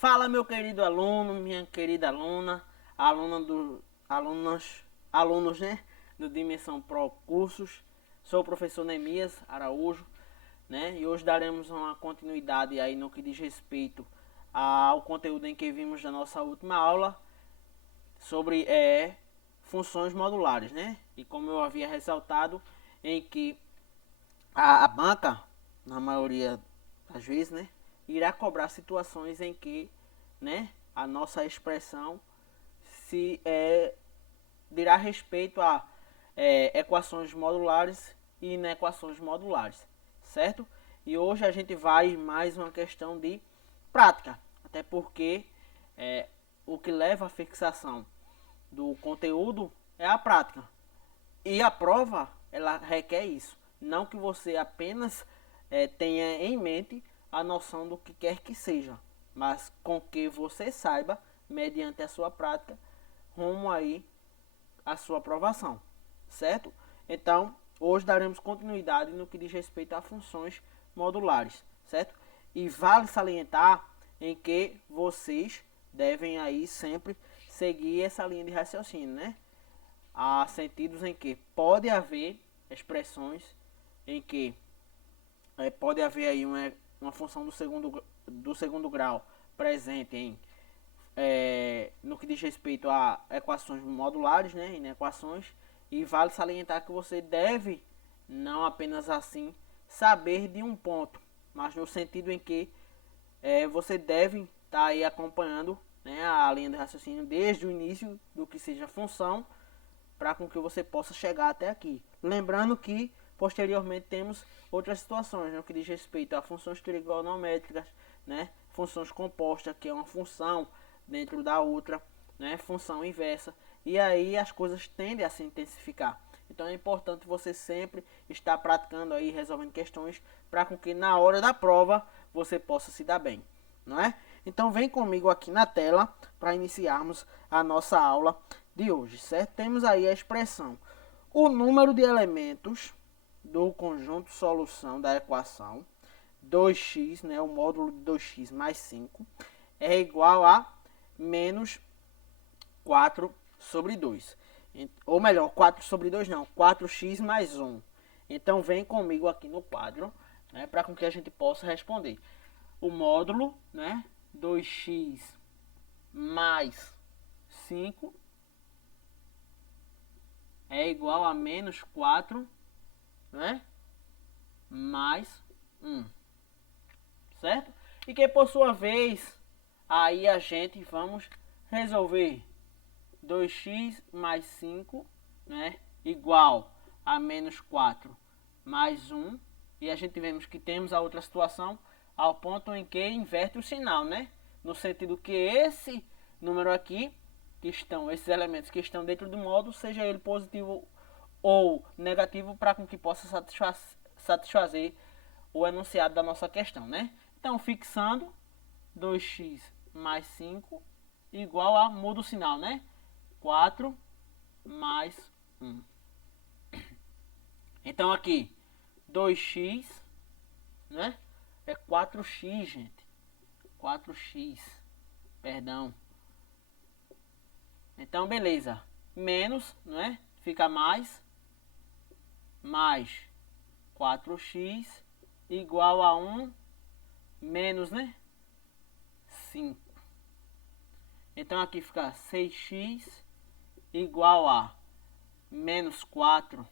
Fala, meu querido aluno, minha querida aluna, alunos, né, do Dimensão Pro Cursos. Sou o professor Neemias Araújo, né, e hoje daremos uma continuidade aí no que diz respeito ao conteúdo em que vimos na nossa última aula sobre funções modulares, né? E como eu havia ressaltado, em que a banca, na maioria das vezes, né, irá cobrar situações em que, né, a nossa expressão se dirá respeito a equações modulares e inequações modulares, certo? E hoje a gente vai mais uma questão de prática, até porque o que leva à fixação do conteúdo é a prática. E a prova, ela requer isso. Não que você apenas tenha em mente a noção do que quer que seja, mas com que você saiba, mediante a sua prática, rumo aí a sua aprovação, certo? Então, hoje daremos continuidade no que diz respeito a funções modulares, certo? E vale salientar em que vocês devem aí sempre seguir essa linha de raciocínio, né? Há sentidos em que pode haver expressões em que pode haver aí uma função do segundo grau presente em no que diz respeito a equações modulares, né, em equações, e vale salientar que você deve não apenas assim saber de um ponto, mas no sentido em que você deve estar aí acompanhando, né, a linha de raciocínio desde o início do que seja função, para com que você possa chegar até aqui. Lembrando que posteriormente temos outras situações, no que diz respeito a funções trigonométricas, né, funções compostas, que é uma função dentro da outra, né, função inversa, e aí as coisas tendem a se intensificar. Então é importante você sempre estar praticando aí, resolvendo questões, para com que na hora da prova você possa se dar bem, não é? Então vem comigo aqui na tela para iniciarmos a nossa aula de hoje, certo? Temos aí a expressão: o número de elementos do conjunto solução da equação 2x, né, o módulo de 2x mais 5, é igual a menos 4 sobre 2. Ou melhor, 4 sobre 2 não, 4x mais 1. Então vem comigo aqui no quadro, né, para com que a gente possa responder. O módulo, né, 2x mais 5 é igual a menos 4, né, mais 1. Certo? E que por sua vez, aí a gente vamos resolver 2x mais 5, né, igual a menos 4 mais 1. E a gente vemos que temos a outra situação ao ponto em que inverte o sinal, né? No sentido que esse número aqui, esses elementos que estão dentro do módulo, seja ele positivo ou negativo, para com que possa satisfazer o enunciado da nossa questão, né? Então, fixando 2x mais 5 igual a, muda o sinal, né? 4 mais 1. Então, aqui, 2x, né? É 4x, gente. 4x, perdão. Então, beleza. Menos, né? Fica mais 4x igual a 1 menos, né, 5. Então aqui fica 6x igual a menos 4.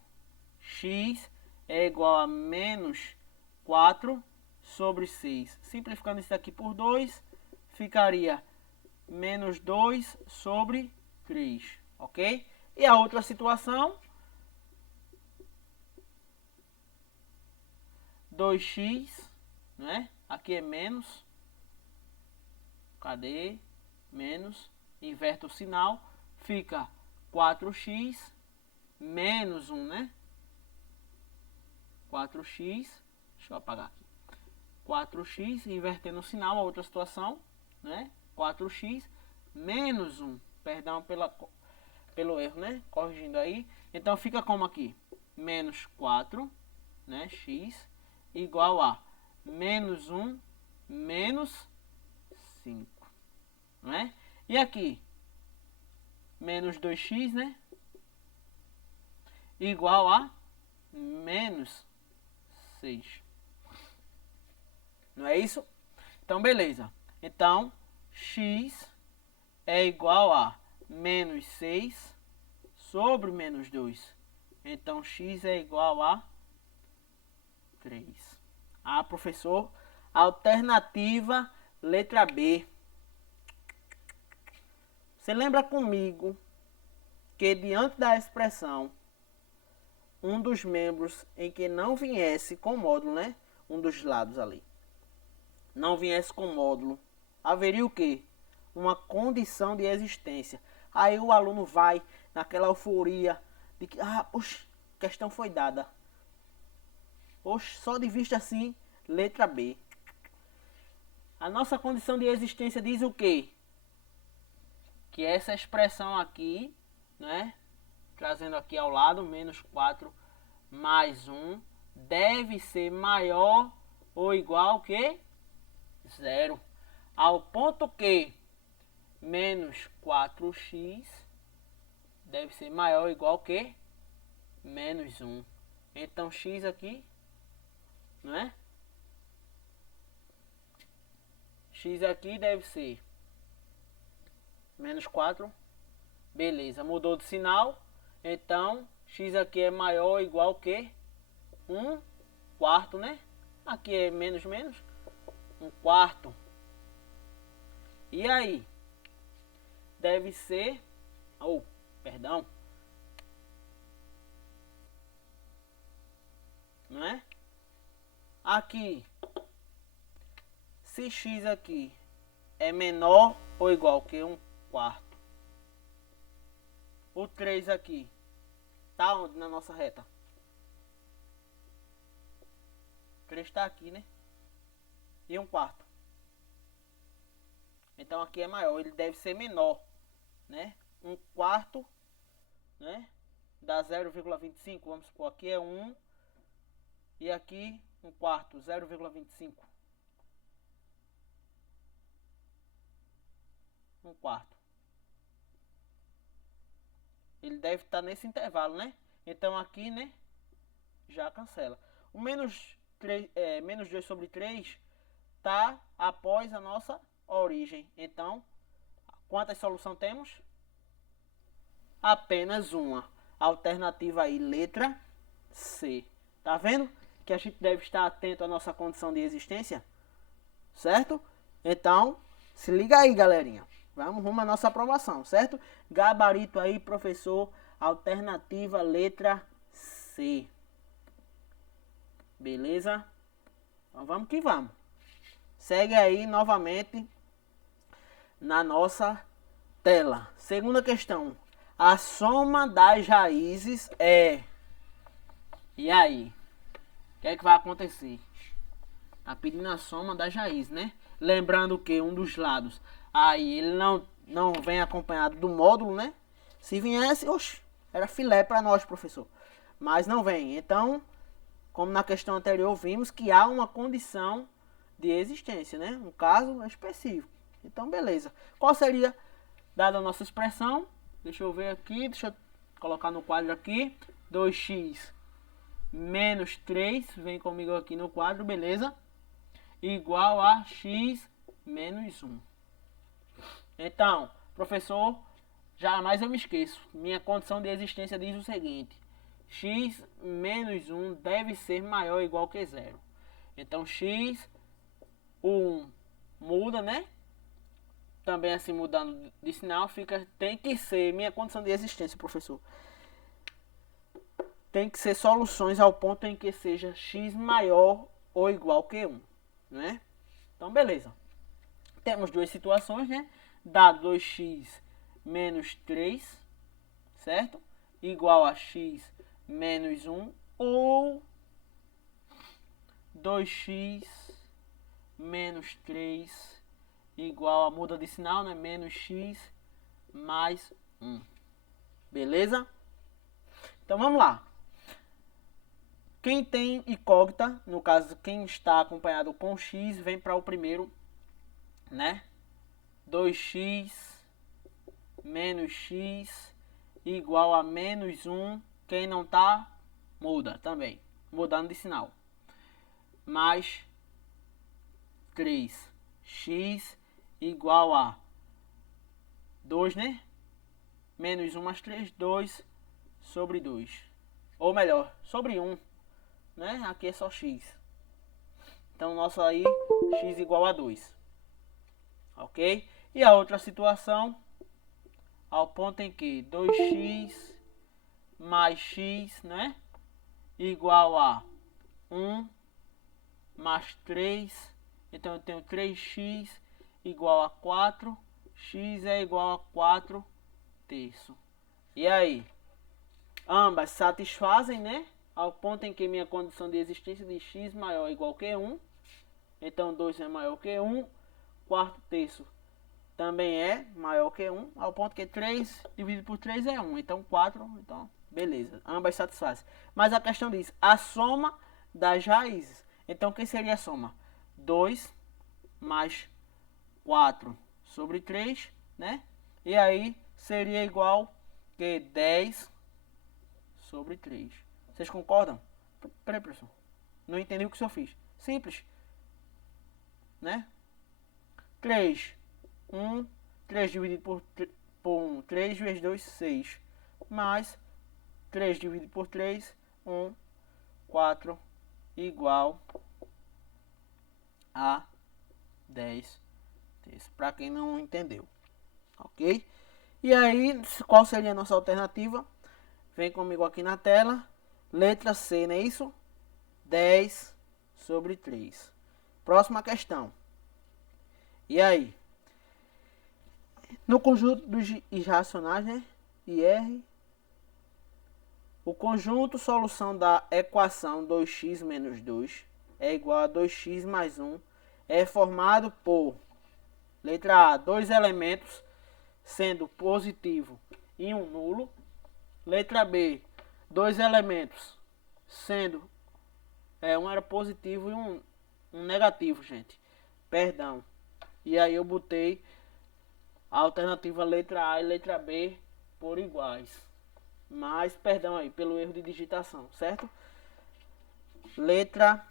X é igual a menos 4 sobre 6. Simplificando isso aqui por 2, ficaria menos 2 sobre 3, ok? E a outra situação, 2x, né? Aqui é menos. Cadê? Menos. Inverte o sinal. Fica 4x menos 1, né? 4x. Deixa eu apagar aqui. 4x, invertendo o sinal, a outra situação, né? 4x menos 1. Perdão pelo erro, né? Corrigindo aí. Então fica como aqui? Menos 4, né? X igual a menos 1 menos 5. não é? E aqui, menos 2x, né? Igual a menos 6. Não é isso? Então, beleza. Então, x é igual a menos 6 sobre menos 2. Então, x é igual a 3. Ah, professor, alternativa letra B. Você lembra comigo que diante da expressão um dos membros em que não viesse com módulo, né? Um dos lados ali. Não viesse com módulo. Haveria o quê? Uma condição de existência. Aí o aluno vai naquela euforia de que, poxa, a questão foi dada. Poxa, só de vista assim, letra B. A nossa condição de existência diz o quê? Que essa expressão aqui, né? Trazendo aqui ao lado, menos 4 mais 1, deve ser maior ou igual que 0. Ao ponto que menos 4x deve ser maior ou igual que menos 1. Então x aqui, não é? X aqui deve ser menos 4. Beleza, mudou de sinal. Então, x aqui é maior ou igual que 1 quarto, né? Aqui é menos, 1 quarto. E aí? Deve ser... perdão. Não é? Aqui. Se x aqui é menor ou igual que 1 quarto. O 3 aqui tá onde na nossa reta? O 3 está aqui, né? E 1 quarto. Então aqui é maior, ele deve ser menor, né? 1 quarto, né? Dá 0,25, vamos supor, aqui é 1 e aqui 1 quarto, 0,25. 1 quarto. Ele deve estar nesse intervalo, né? Então aqui, né? Já cancela. O menos 2 sobre 3 tá após a nossa origem. Então, quantas soluções temos? Apenas uma. Alternativa aí, letra C. Tá vendo? Que a gente deve estar atento à nossa condição de existência. Certo? Então, se liga aí, galerinha. Vamos rumo à nossa aprovação, certo? Gabarito aí, professor. Alternativa letra C. Beleza? Então vamos que vamos. Segue aí novamente na nossa tela. Segunda questão. A soma das raízes é... E aí? O que é que vai acontecer? Tá pedindo a soma das raízes, né? Lembrando que um dos lados aí ele não vem acompanhado do módulo, né? Se viesse, oxe, era filé para nós, professor. Mas não vem. Então, como na questão anterior vimos que há uma condição de existência, né? Um caso específico. Então, beleza. Qual seria, dada a nossa expressão? Deixa eu ver aqui, deixa eu colocar no quadro aqui. 2x menos 3, vem comigo aqui no quadro, beleza? Igual a x menos 1. Então, professor, jamais eu me esqueço. Minha condição de existência diz o seguinte: x menos 1 deve ser maior ou igual que 0. Então, x, o 1 muda, né? Também assim, mudando de sinal, tem que ser, minha condição de existência, professor, tem que ser soluções ao ponto em que seja x maior ou igual que 1, né? Então, beleza. Temos duas situações, né? Dá 2x menos 3, certo? Igual a x menos 1, ou 2x menos 3 igual a, muda de sinal, né? Menos x mais 1. Beleza? Então vamos lá. Quem tem incógnita, no caso quem está acompanhado com x, vem para o primeiro, né? 2x menos x igual a menos 1. Quem não tá, muda também, mudando de sinal. Mais 3x igual a 2, né? Menos 1 mais 3, 2 sobre 2. Ou melhor, sobre 1, né? Aqui é só x. Então, nosso aí, x igual a 2. Ok? E a outra situação, ao ponto em que 2x mais x, né? Igual a 1 mais 3. Então, eu tenho 3x igual a 4. X é igual a 4 terços. E aí? Ambas satisfazem, né? Ao ponto em que minha condição de existência de x maior ou igual que 1. Então, 2 é maior que 1. 4 terço também é maior que 1. Ao ponto que 3 dividido por 3 é 1. Então, 4. Então, beleza. Ambas satisfazem. Mas a questão diz a soma das raízes. Então, o que seria a soma? 2 mais 4 sobre 3, né? E aí, seria igual que 10 sobre 3. Vocês concordam? Peraí, professor. Não entendi o que o senhor fez. Simples. Né? 3. 1. 3 dividido por 1. 3 vezes 2, 6. Mais 3 dividido por 3, 1. 4 igual a 10 terços. Para quem não entendeu. Ok? E aí, qual seria a nossa alternativa? Vem comigo aqui na tela. Letra C, não é isso? 10 sobre 3. Próxima questão. E aí? No conjunto dos irracionais, né? IR. O conjunto solução da equação 2x menos 2 é igual a 2x mais 1. É formado por, letra A, dois elementos, sendo positivo e um nulo. Letra B, dois elementos, sendo um era positivo e um negativo, gente. Perdão. E aí eu botei a alternativa letra A e letra B por iguais. Mas, perdão aí, pelo erro de digitação, certo? Letra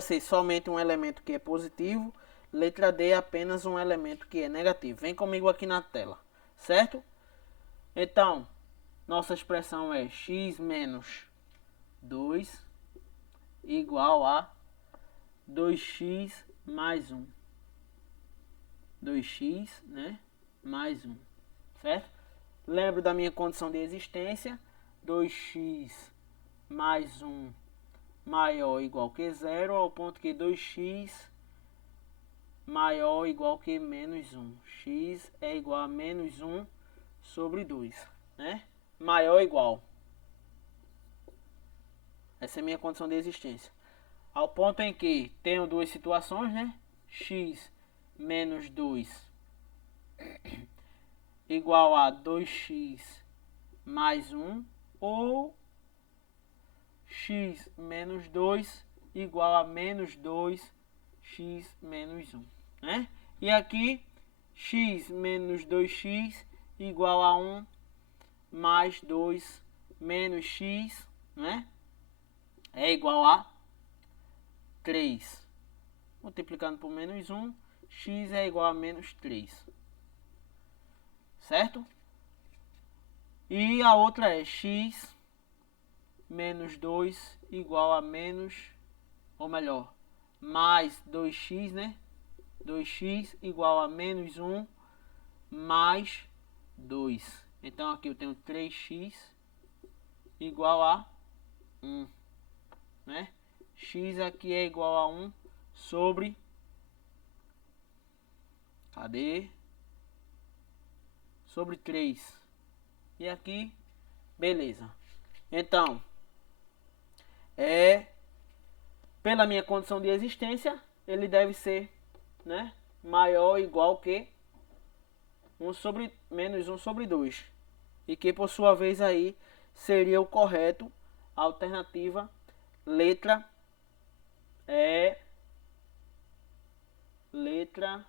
C, somente um elemento que é positivo. Letra D, apenas um elemento que é negativo. Vem comigo aqui na tela, certo? Então, nossa expressão é x menos 2 igual a 2x mais 1. 2x, né? Mais 1, certo? Lembro da minha condição de existência. 2x mais 1 maior ou igual que 0, ao ponto que 2x maior ou igual que menos 1. X é igual a menos 1 sobre 2, né? Maior ou igual. Essa é a minha condição de existência. Ao ponto em que tenho duas situações, né? X menos 2 igual a 2x mais 1 ou x menos 2 igual a menos 2x menos 1, né? E aqui x menos 2x igual a 1 mais 2 menos x, né? É igual a 3. Multiplicando por menos 1, x é igual a menos 3. Certo? E a outra é x menos 2 igual a menos, ou melhor, mais 2x, né? 2x igual a menos 1 mais 2. Então aqui eu tenho 3x igual a 1, né? X aqui é igual a 1 sobre, cadê? Sobre 3. E aqui, beleza. Então, pela minha condição de existência, ele deve ser, né, maior ou igual que 1 sobre, menos 1 sobre 2. E que, por sua vez, aí seria o correto, a alternativa letra letra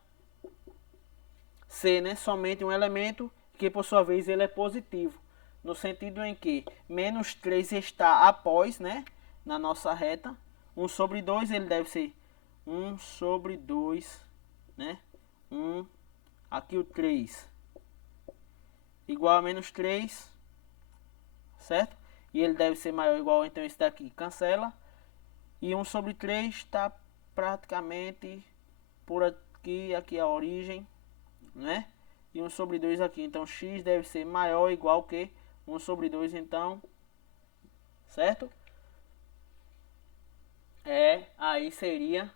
C, né? Somente um elemento que por sua vez ele é positivo, no sentido em que menos 3 está após, né? Na nossa reta. 1 sobre 2 ele deve ser 1 sobre 2, né? 1, aqui o 3, igual a menos 3, certo? E ele deve ser maior ou igual, então esse daqui cancela. E 1 sobre 3 está praticamente por aqui, aqui é a origem, né? E 1 sobre 2 aqui, então x deve ser maior ou igual que 1 sobre 2, então, certo? Aí seria,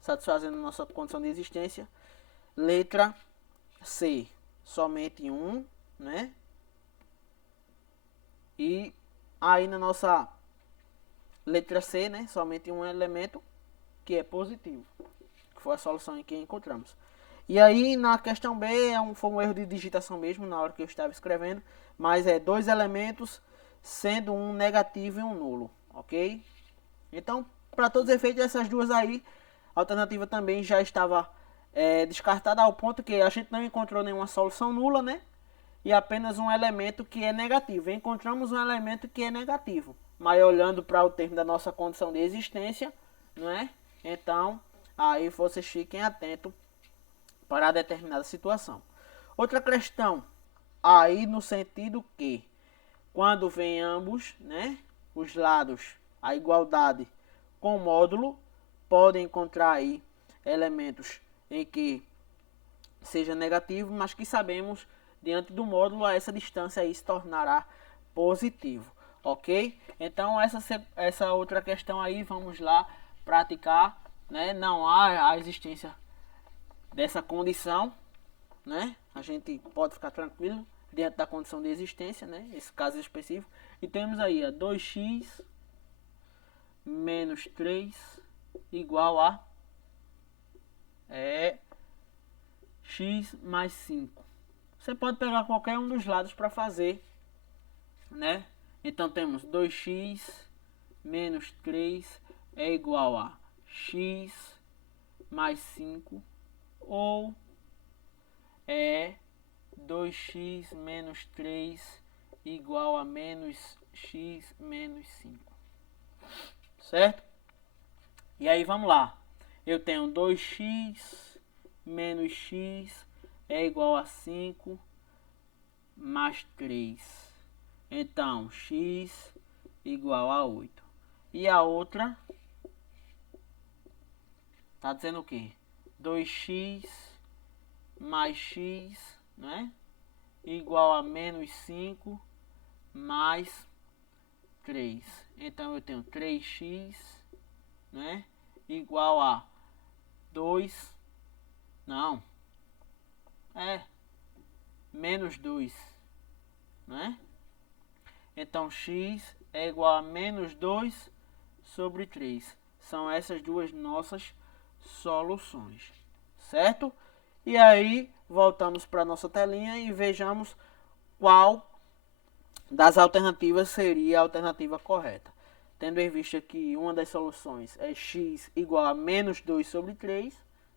satisfazendo nossa condição de existência, letra C, somente 1, né? E aí na nossa letra C, né, somente um elemento que é positivo, que foi a solução em que encontramos. E aí na questão B foi um erro de digitação mesmo na hora que eu estava escrevendo, mas é 2 elementos sendo um negativo e um nulo, ok? Então, para todos os efeitos, essas duas aí, a alternativa também já estava descartada ao ponto que a gente não encontrou nenhuma solução nula, né? E apenas um elemento que é negativo. Encontramos um elemento que é negativo, mas olhando para o termo da nossa condição de existência, não é? Então, aí vocês fiquem atentos para determinada situação. Outra questão, aí no sentido que, quando vem ambos, né, os lados, a igualdade com módulo, podem encontrar aí elementos em que seja negativo, mas que sabemos diante do módulo a essa distância aí se tornará positivo, ok? Então essa outra questão aí vamos lá praticar, né? Não há a existência dessa condição, né? A gente pode ficar tranquilo diante da condição de existência, né? Esse caso específico. E temos aí a 2x menos 3 igual a x mais 5. Você pode pegar qualquer um dos lados para fazer, né? Então temos 2x menos 3 é igual a x mais 5, ou 2x menos 3 igual a menos x menos 5, certo? E aí vamos lá, eu tenho 2x menos x é igual a 5 mais 3, então x igual a 8. E a outra tá dizendo o que? 2x mais x, né? Igual a menos 5 mais 3. Então eu tenho 3x, né? Igual a 2. Não. Menos 2, né? Então x é igual a menos 2 sobre 3. São essas duas nossas soluções, certo? E aí voltamos para nossa telinha e vejamos qual das alternativas seria a alternativa correta. Tendo em vista que uma das soluções é x igual a menos 2 sobre 3,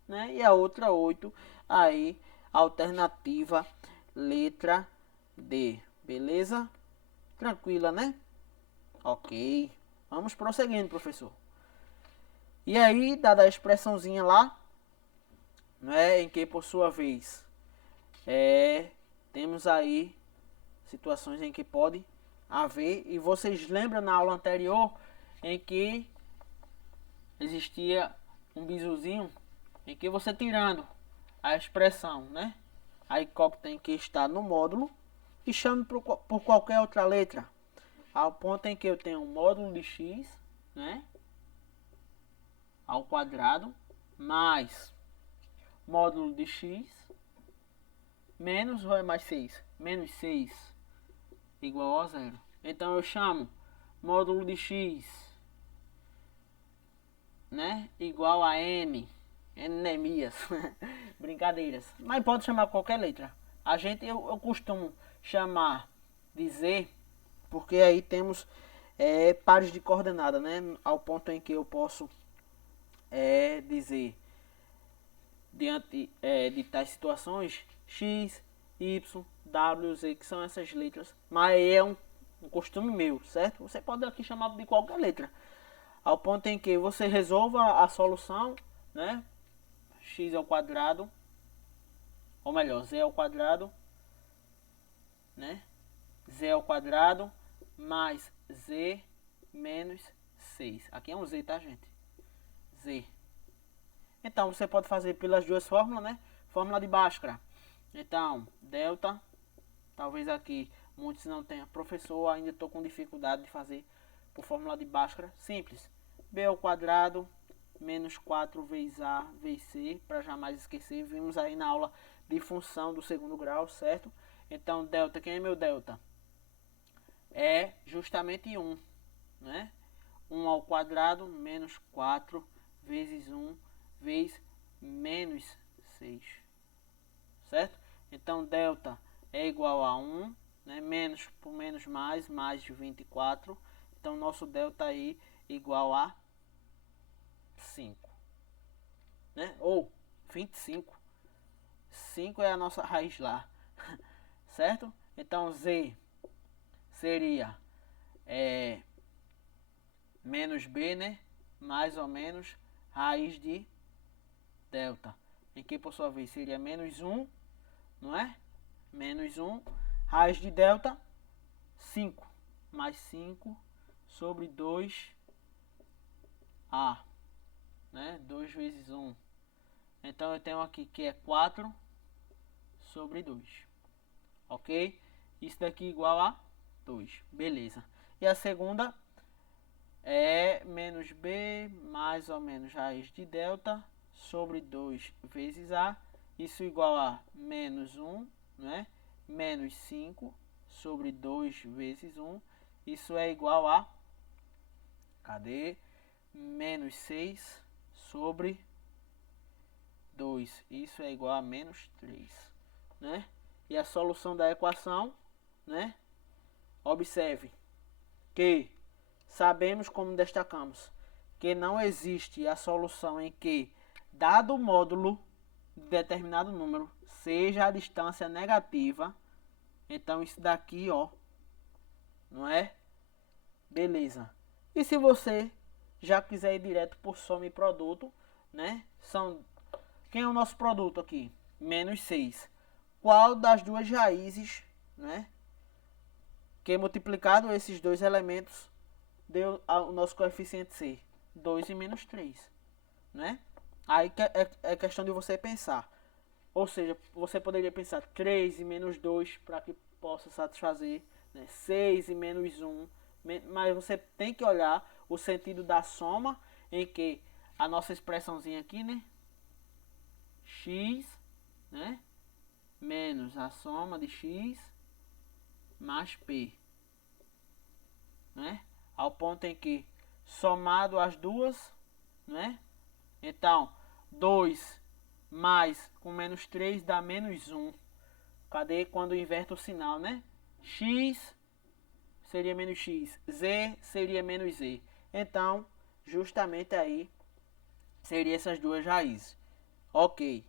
né? E a outra 8, aí alternativa letra D. Beleza? Tranquila, né? Ok. Vamos prosseguindo, professor. E aí, dada a expressãozinha lá, né, em que por sua vez temos aí situações em que pode haver, e vocês lembram na aula anterior em que existia um bisuzinho em que você tirando a expressão, né, a incógnita tem que estar no módulo e chame por qualquer outra letra, ao ponto em que eu tenho um módulo de x, né, ao quadrado, mais módulo de x, menos ou é mais 6? Menos 6 igual a 0. Então eu chamo módulo de x, né, igual a n, Nemias, brincadeiras, mas pode chamar qualquer letra. Eu costumo chamar de z, porque aí temos pares de coordenada, né, ao ponto em que eu posso dizer diante de tais situações, X, Y, W, Z, que são essas letras, mas é um costume meu, certo? Você pode aqui chamar de qualquer letra, ao ponto em que você resolva a solução, né? X ao quadrado, ou melhor, Z ao quadrado, né? Z ao quadrado mais Z menos 6. Aqui é um Z, tá, gente? Z. Então, você pode fazer pelas duas fórmulas, né? Fórmula de Bhaskara. Então, delta, talvez aqui muitos não tenham. Professor, ainda estou com dificuldade de fazer por fórmula de Bhaskara. Simples. B ao quadrado menos 4 vezes A vezes C, para jamais esquecer. Vimos aí na aula de função do segundo grau, certo? Então, delta, quem é meu delta? É justamente 1, né? 1 ao quadrado menos 4 vezes 1 vezes menos 6, certo? Então, delta é igual a 1, né? Menos por menos mais de 24. Então, nosso delta aí igual a 5, né? Ou 25. 5 é a nossa raiz lá, certo? Então, Z seria menos B, né? Mais ou menos raiz de delta, em que por sua vez seria menos 1, não é? Menos 1, raiz de delta, 5, mais 5 sobre 2A, né? 2 vezes 1. Então eu tenho aqui que é 4 sobre 2, ok? Isso daqui igual a 2, beleza. E a segunda é menos B mais ou menos raiz de delta sobre 2 vezes A, isso igual a menos 1, né? Menos 5 sobre 2 vezes 1, isso é igual a, cadê? Menos 6 sobre 2, isso é igual a menos 3, né? E a solução da equação, né? Observe que sabemos, como destacamos, que não existe a solução em que, dado o módulo de determinado número, seja a distância negativa. Então isso daqui, ó, não é? Beleza. E se você já quiser ir direto por soma e produto, né? Quem é o nosso produto aqui? Menos 6. Qual das duas raízes, né? Que multiplicado esses dois elementos deu o nosso coeficiente C? 2 e menos 3, né? Aí é questão de você pensar. Ou seja, você poderia pensar 3 e menos 2 para que possa satisfazer, né? 6 e menos 1. Mas você tem que olhar o sentido da soma, em que a nossa expressãozinha aqui, né? X, né? Menos a soma de X mais P, né? Ao ponto em que, somado as duas, né? Então, 2 mais com menos 3 dá menos 1. Cadê quando inverto o sinal, né? X seria menos X, Z seria menos Z. Então, justamente aí, seria essas duas raízes. Ok.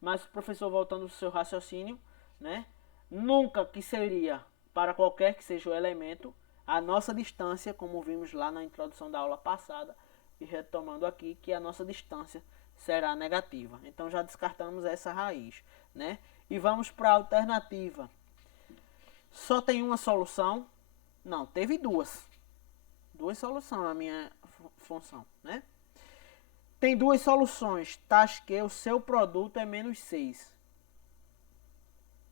Mas, professor, voltando ao seu raciocínio, né? Nunca que seria, para qualquer que seja o elemento, a nossa distância, como vimos lá na introdução da aula passada, e retomando aqui, que a nossa distância será negativa. Então já descartamos essa raiz, né? E vamos para a alternativa. Só tem uma solução? Não, teve duas. Duas soluções a minha função, né? Tem duas soluções, tais que o seu produto é menos 6.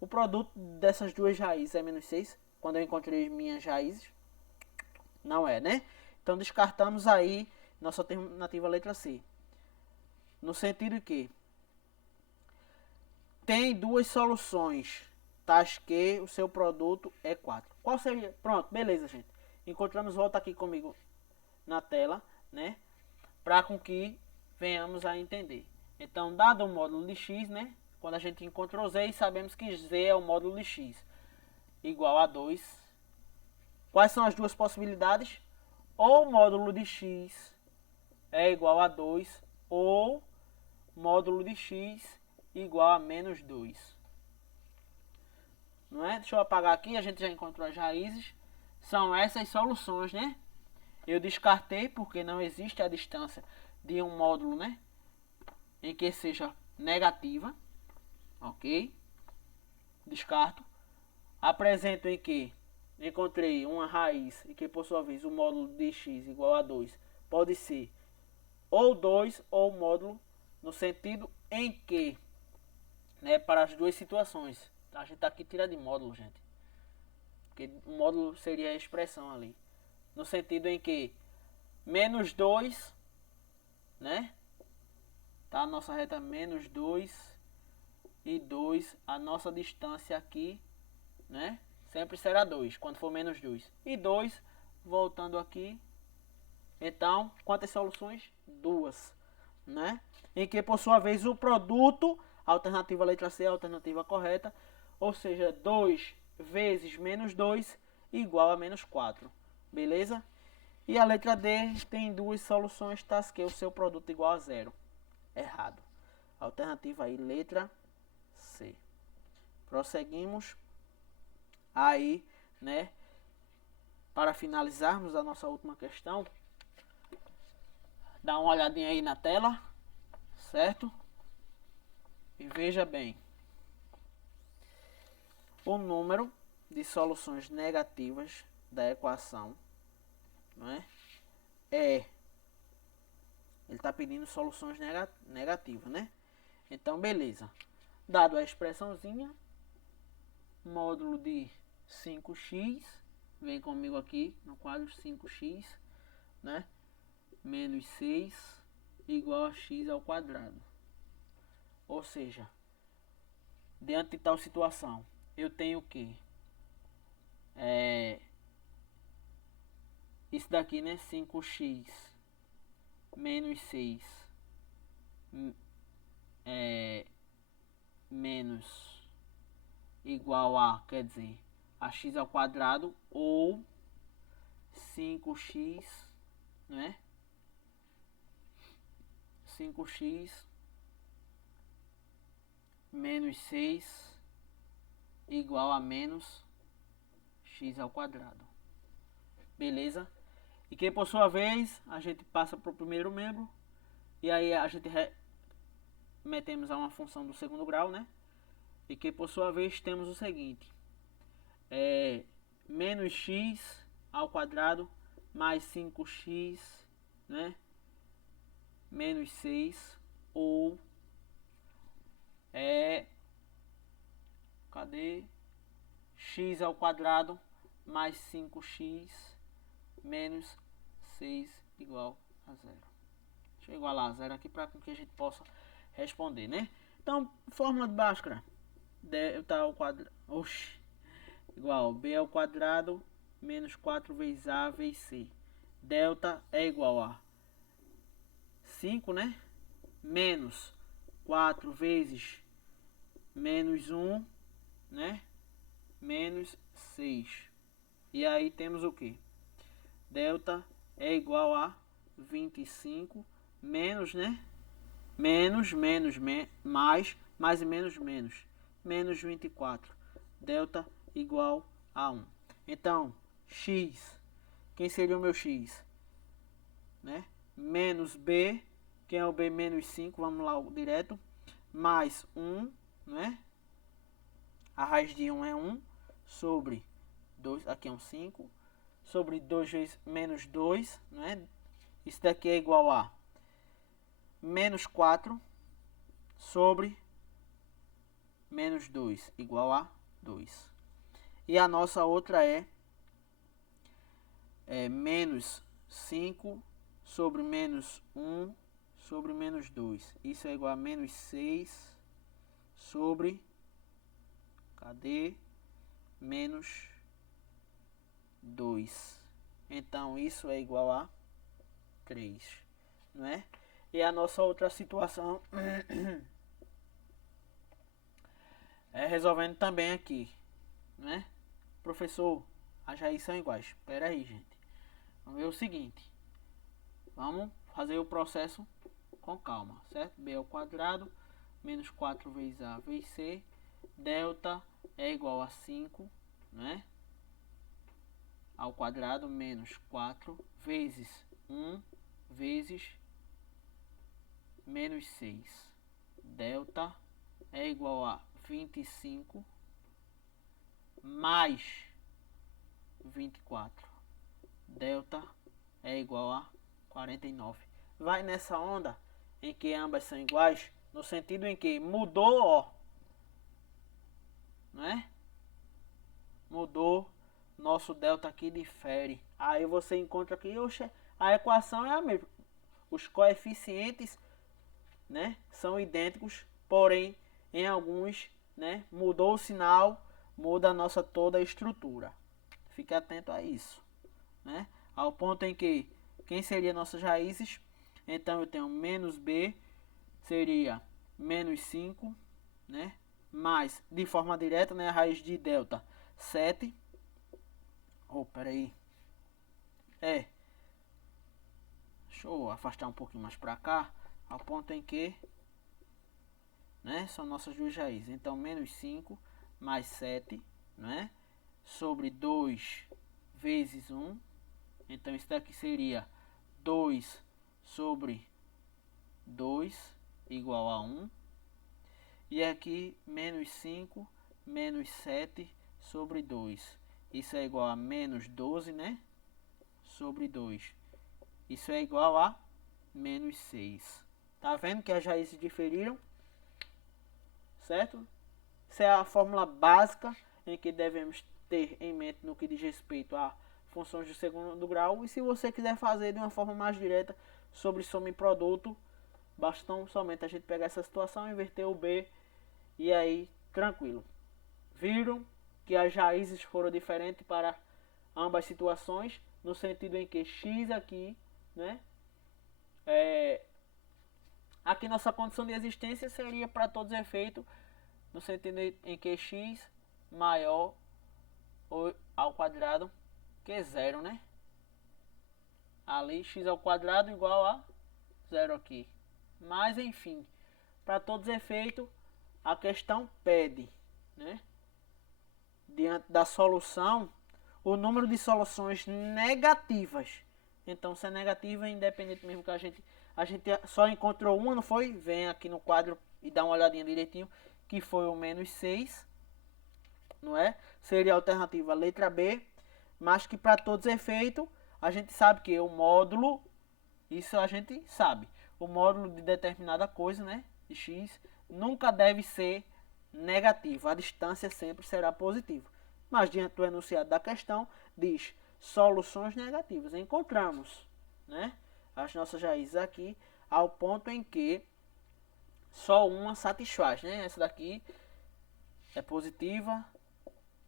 O produto dessas duas raízes é menos 6, quando eu encontrei minhas raízes. Não é, né? Então descartamos aí nossa alternativa letra C. No sentido que tem duas soluções, tais que o seu produto é 4. Qual seria? Pronto, beleza, gente. Encontramos, volta aqui comigo na tela, né? Para com que venhamos a entender. Então, dado o módulo de x, né? Quando a gente encontrou z, sabemos que z é o módulo de x, igual a 2. Quais são as duas possibilidades? Ou o módulo de x é igual a 2, ou módulo de x igual a menos 2. Não é? Deixa eu apagar aqui, a gente já encontrou as raízes. São essas soluções, né? Eu descartei porque não existe a distância de um módulo, né, em que seja negativa. Ok? Descarto. Apresento em que encontrei uma raiz e que por sua vez o módulo de x igual a 2 pode ser ou 2 ou módulo, no sentido em que, né, para as duas situações. A gente aqui tira de módulo, gente, porque o módulo seria a expressão ali, no sentido em que menos 2, né, tá, a nossa reta menos 2 e 2, a nossa distância aqui, né, sempre será 2, quando for menos 2. E 2, voltando aqui, então, quantas soluções? Duas, né? Em que, por sua vez, o produto, alternativa letra C, alternativa correta, ou seja, 2 vezes menos 2 igual a menos 4, beleza? E a letra D tem duas soluções, tá? Que é o seu produto igual a zero. Errado. Alternativa aí, letra C. Prosseguimos aí, né? Para finalizarmos a nossa última questão, dá uma olhadinha aí na tela, certo? E veja bem, o número de soluções negativas da equação, não é? Ele está pedindo soluções negativas, né? Então, beleza. Dado a expressãozinha, módulo de 5x, vem comigo aqui no quadro 5x, né? Menos 6 igual a x ao quadrado. Ou seja, diante de tal situação, eu tenho que isso daqui, né? 5x menos 6 menos igual a, quer dizer, a x ao quadrado, ou 5x, né? 5x menos 6 igual a menos x ao quadrado. Beleza? E que por sua vez a gente passa para o primeiro membro, e aí a gente metemos a uma função do segundo grau, né? E que por sua vez temos o seguinte: menos x ao quadrado mais 5x, né, menos 6, ou cadê? X ao quadrado mais 5x menos 6 igual a zero. Deixa eu igualar a zero aqui para que a gente possa responder, né? Então, fórmula de Bhaskara, delta ao quadrado, igual b ao quadrado menos 4 vezes a vezes c. Delta é igual a 5, né? Menos 4 vezes menos 1, né? Menos 6. E aí temos o que? Delta é igual a 25 menos, né? Menos, mais e menos, menos 24. Delta igual a 1. Então, x, quem seria o meu x? Né? Menos b, quem é o b? Menos 5, vamos lá direto. Mais 1, né? A raiz de 1 é 1, sobre 2, aqui é um 5, sobre 2 vezes menos 2, né? Isso daqui é igual a menos 4 sobre menos 2, igual a 2. E a nossa outra é menos 5 sobre menos 1 sobre menos 2. Isso é igual a menos 6 sobre, cadê? Menos 2. Então, isso é igual a 3, não é? E a nossa outra situação é resolvendo também aqui, né? Professor, as raízes são iguais. Espera aí, gente. Vamos ver o seguinte. Vamos fazer o processo com calma, certo? B ao quadrado menos 4 vezes A vezes C. Delta é igual a 5, né? Ao quadrado menos 4 vezes 1 vezes menos 6. Delta é igual a 25 mais 24. Delta é igual a 49. Vai nessa onda em que ambas são iguais, no sentido em que mudou, ó, né? Mudou, nosso delta aqui difere. Aí você encontra aqui, oxe, a equação é a mesma. Os coeficientes, né, são idênticos, porém em alguns, né, mudou o sinal, muda a nossa toda a estrutura. Fique atento a isso, né? Ao ponto em que quem seria nossas raízes? Então eu tenho menos b seria menos 5, né? Mais, de forma direta, né, a raiz de delta 7. Oh, peraí. Deixa eu afastar um pouquinho mais para cá, ao ponto em que, né, são nossas duas raízes. Então menos 5 mais 7, né, sobre 2 vezes 1. Então isso daqui seria 2 sobre 2 igual a 1. E aqui menos 5 menos 7 sobre 2. Isso é igual a menos 12, né? Sobre 2. Isso é igual a menos 6. Tá vendo que as raízes diferiram? Certo? Essa é a fórmula básica em que devemos ter em mente no que diz respeito a funções de segundo grau. E se você quiser fazer de uma forma mais direta sobre soma e produto, basta tão somente a gente pegar essa situação, inverter o B e aí tranquilo. Viram que as raízes foram diferentes para ambas situações, no sentido em que x aqui, né, aqui nossa condição de existência seria para todos os efeitos, no sentido em que x maior ou ao quadrado que zero, né? Ali x ao quadrado igual a zero aqui. Mas enfim, para todos os efeitos, a questão pede, né, diante da solução, o número de soluções negativas. Então, se é negativa, independente mesmo que a gente só encontrou uma, não foi? Vem aqui no quadro e dá uma olhadinha direitinho, que foi o menos 6, não é? Seria a alternativa letra B, mas que para todos os efeitos, a gente sabe que o módulo, isso a gente sabe, o módulo de determinada coisa, né, de x, nunca deve ser negativo, a distância sempre será positiva. Mas diante do enunciado da questão, diz soluções negativas. Encontramos, né, as nossas raízes aqui, ao ponto em que só uma satisfaz, né? Essa daqui é positiva,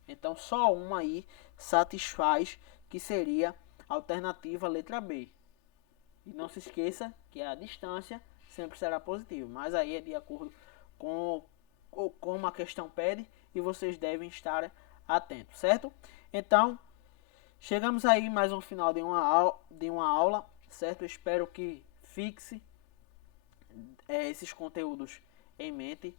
então só uma aí satisfaz, que seria a alternativa letra B. E não se esqueça que a distância sempre será positiva, mas aí é de acordo com como a questão pede e vocês devem estar atentos, certo? Então, chegamos aí mais um final de uma aula, certo? Eu espero que fixe esses conteúdos em mente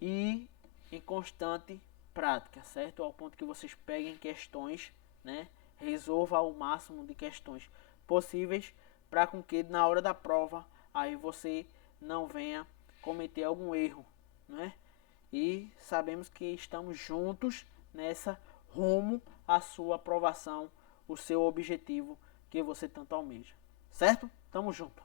e em constante prática, certo? Ao ponto que vocês peguem questões, né? Resolva ao máximo de questões possíveis para com que na hora da prova aí você não venha cometer algum erro, né? E sabemos que estamos juntos nessa rumo à sua aprovação, o seu objetivo que você tanto almeja, certo? Tamo junto.